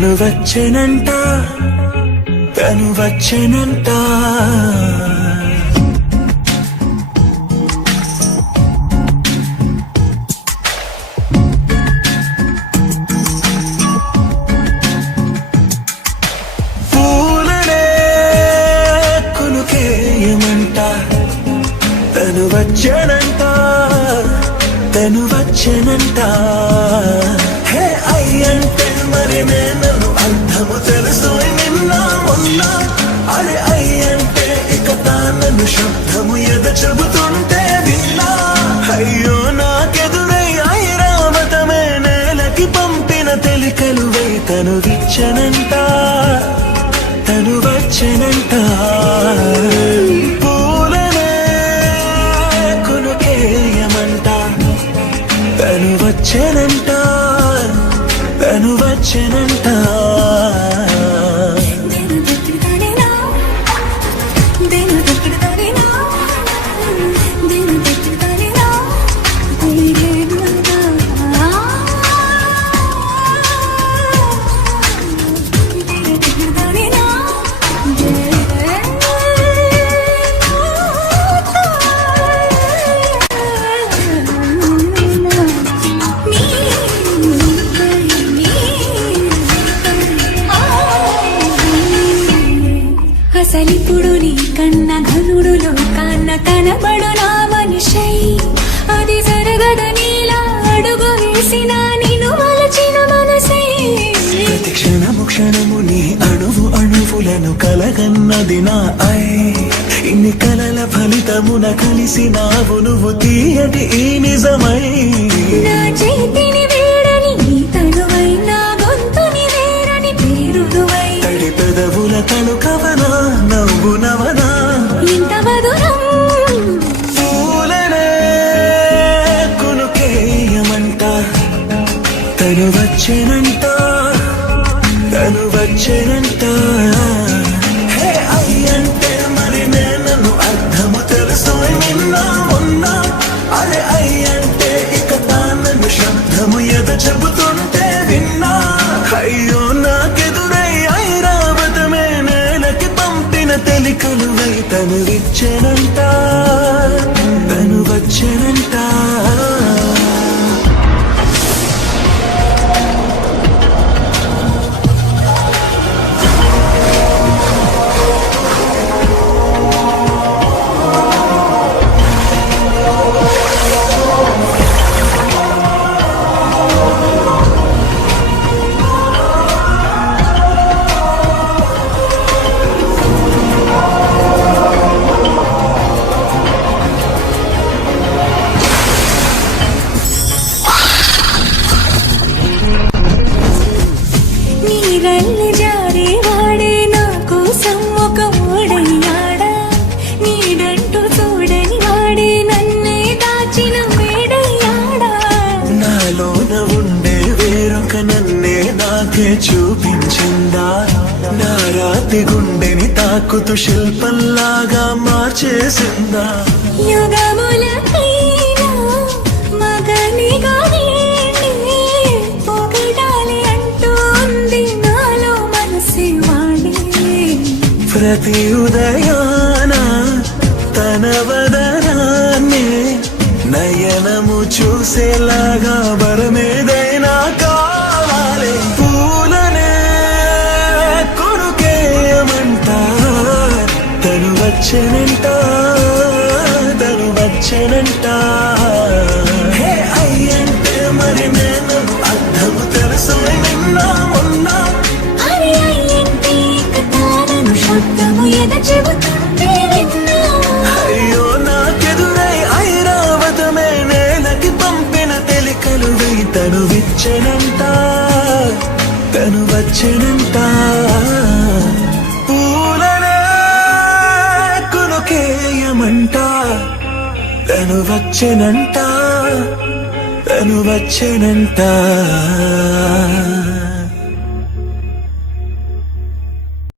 తను వచ్చెనంట తను వచ్చెనంట పూలనే కొనుకేయమంట తను వచ్చెనంట తను వచ్చెనంట హే అయ్యంటే మరి నేను అర్థము తెలుసు నిన్న మొన్న అరే అయ్యంటే ఇక తానను శబ్దము ఎద చెబుతుంటే విన్నా అయ్యో నాకెదురై ఐరావతమే నేలకి పంపిన తెలికలువై తను విచ్చనంట తను వచ్చెనంట పూలనే కొనుకేయమంట తను వచ్చెనంట తను వచ్చెనంట అసలిప్పుడు నీ కన్న ఘనుడులో కాన్న కనబడు నా మనిషై అది జరగదనిలా అడుగు వేసిన నిన్ను మలచిన మనసై ప్రతి క్షణము క్షణము నీ అణువు అణువులను కలగన్నది నా ఐ ఇన్ని కలల ఫలితమున కలిసి నావు నువ్వు తీయటి ఈ నిజమై నా చేతిని వేడని నీ తనువై నా గొంతుని వేరని పేరుదువై తడి పెదవుల తను కవనా నవ్వు నవనా ఇంత మధురం పూలనే కొనుకేయమంట తను వచ్చెనంట తను వచ్చెనంట హే అయ్యంటే మరి నేను అర్థము తెలుసు నిన్న మొన్న అరే అయ్యంటే ఇక తానను శబ్దము ఎద చెబుతుంటే విన్నా అయ్యో నాకెదురై ఐరావతమే నేలకి పంపిన తెలికలువై తను విచ్చెనంట తను వచ్చెనంట నీరల్లి జారే వాడే నా కోసం ఒక ఓడయ్యాడా నీడంటూ చూడని వాడే నన్నే దాచిన మేడయ్యాడా నాలోన ఉండే వేరొక నన్నే నాకే చూపించిందా నా రాతి గుండెని తాకుతూ శిల్పంలాగా మార్చేసిందా యుగములకైనా మగనిగా ప్రతి ఉదయాన తన వదనాన్నే నయనము చూసేలాగా వరమేదైనా కావాలి పూలనే కొనుకేయమంట తను వచ్చెనంట తను వచ్చెనంట హే అయ్యంటే మరి నేను అర్థము తెలుసు నిన్న మొన్న అయ్యో నాకెదురై ఐరావతమే నేలకి పంపిన తెలికలువై తను విచ్చెనంట తను వచ్చెనంట పూలనే కొనుకేయమంట తను వచ్చెనంట తను వచ్చెనంట